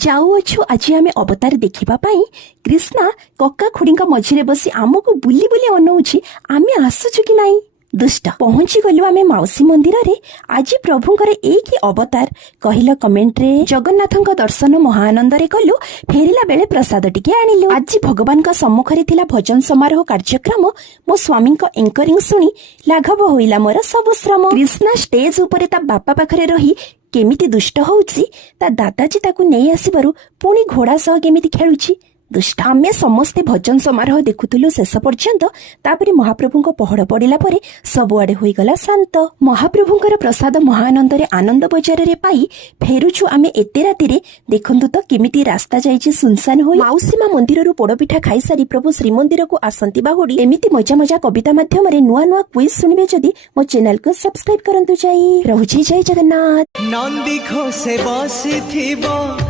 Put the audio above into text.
जाऊअछु आज आमे अवतार देखिबा पाई कृष्णा कक्का खुड़ीका मझिरे बसी आमको बुली बुली अनौछि आमे आसुछु कि नाही। दुष्ट पहुंची गलु आमे माउसी मंदिर रे आज प्रभुंकर एक ही अवतार कहिल कमेंट रे। जगन्नाथଙ୍କ दर्शन महाआनंद रे कलु फेरिला बेले प्रसाद टिके आनिलु। आज भगवान का सम्मुख रे थिला भजन समारोह कार्यक्रम मो स्वामी को एंकरिंग सुनी लाघव होइला मोर सब श्रम। कृष्णा स्टेज ऊपर ता बापा पाखरे रही केमिति दुष्ट होउछि ता दादाजी ताकू नेई आसीबारु पुणी घोड़ा सह केमिति खेलुछि। दुष्ट आमे समस्ते भजन समारोह देखुथुलु शेष पर्यंत। तापरे महाप्रभुंको पहड़ पड़िला परे सबुआडे होइगला शांत। महाप्रभुंकर प्रसाद महाआनंद रे आनंद बजार रे पाई फेरुछु आमे एते राति रे। देखंतु तो केमिति रास्ता जाइछि सुनसान होई। माउसीमा मंदिर रु पोड़पिठा खाई सारी प्रभु श्रीमंदिर को आसंती बाहुडी। एमिति मजा मजा कविता माध्यम रे नुआ नुआ क्विज सुनिबे जदी मो चैनल को सब्सक्राइब करंतु। जय रहुछि जय जगन्नाथ। नंदी घोषे बसिथिबो